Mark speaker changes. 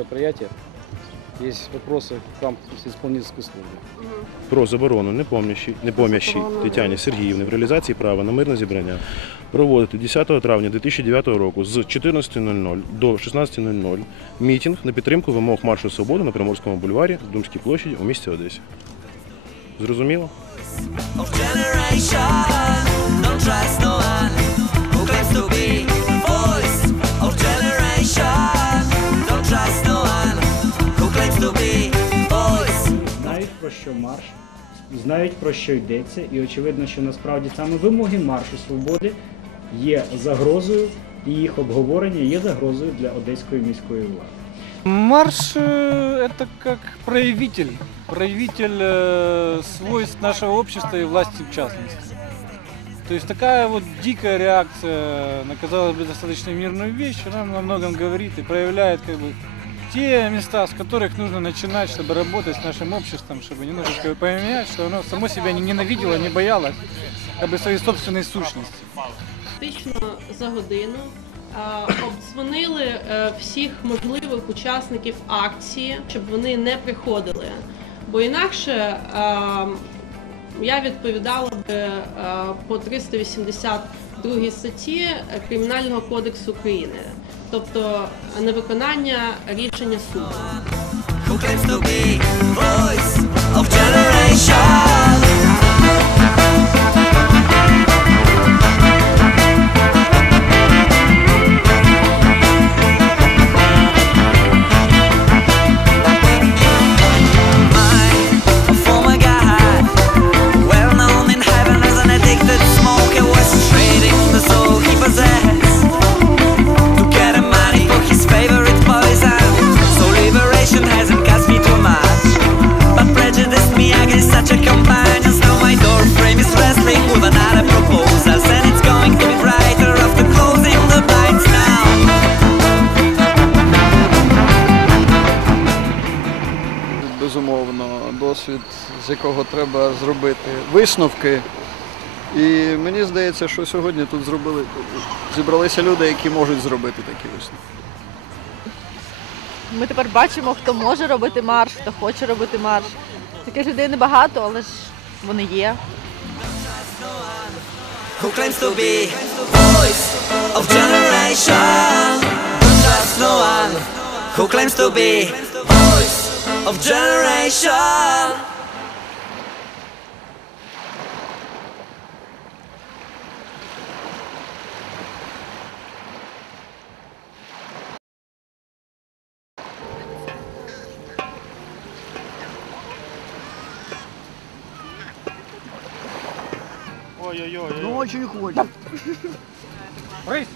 Speaker 1: мероприятия. Есть вопросы к вам с исполнительской службы.
Speaker 2: про заборону непомнящій, непомнящій Тетяні Сергіївни в реалізації права на мирне зібрання проводити 10 травня 2009 року з 14.00 до 16.00 мітинг на підтримку вимог маршу свободи на Приморському бульварі, Думській площаді у місті Одесі. Зрозуміло?
Speaker 3: про що марш, знають про що йдеться, і очевидно, що насправді саме вимоги маршу свободи є загрозою, і їх обговорення є загрозою для одеської міської влади.
Speaker 4: Марш э, это как проявитель, проявитель э, свойств нашего общества и власти в частности. То есть такая вот дикая реакция на, казалось бы, достаточно мирную вещь, она во многом говорит и проявляет как бы те места, с которых нужно начинать, чтобы работать с нашим обществом, чтобы немножечко поменять, чтобы оно само себя не ненавидело, не боялось как бы своей собственной сущности.
Speaker 5: Фактично за годину а, обдзвонили е, всіх можливих учасників акції, щоб вони не приходили. Бо інакше а, я відповідала би е, по 382 статті Кримінального кодексу України, тобто невиконання рішення суду.
Speaker 6: Досвід, з якого треба зробити висновки. І мені здається, що сьогодні тут зробили, зібралися люди, які можуть зробити такі висновки.
Speaker 7: Ми тепер бачимо, хто може робити марш, хто хоче робити марш. Таких людей небагато, але ж вони є.
Speaker 8: who claims to be voice of generation. Trust no one who claims to be voice of generation.
Speaker 4: Ой-ой-ой.
Speaker 6: Ну, очень хочуть.
Speaker 4: Рысь!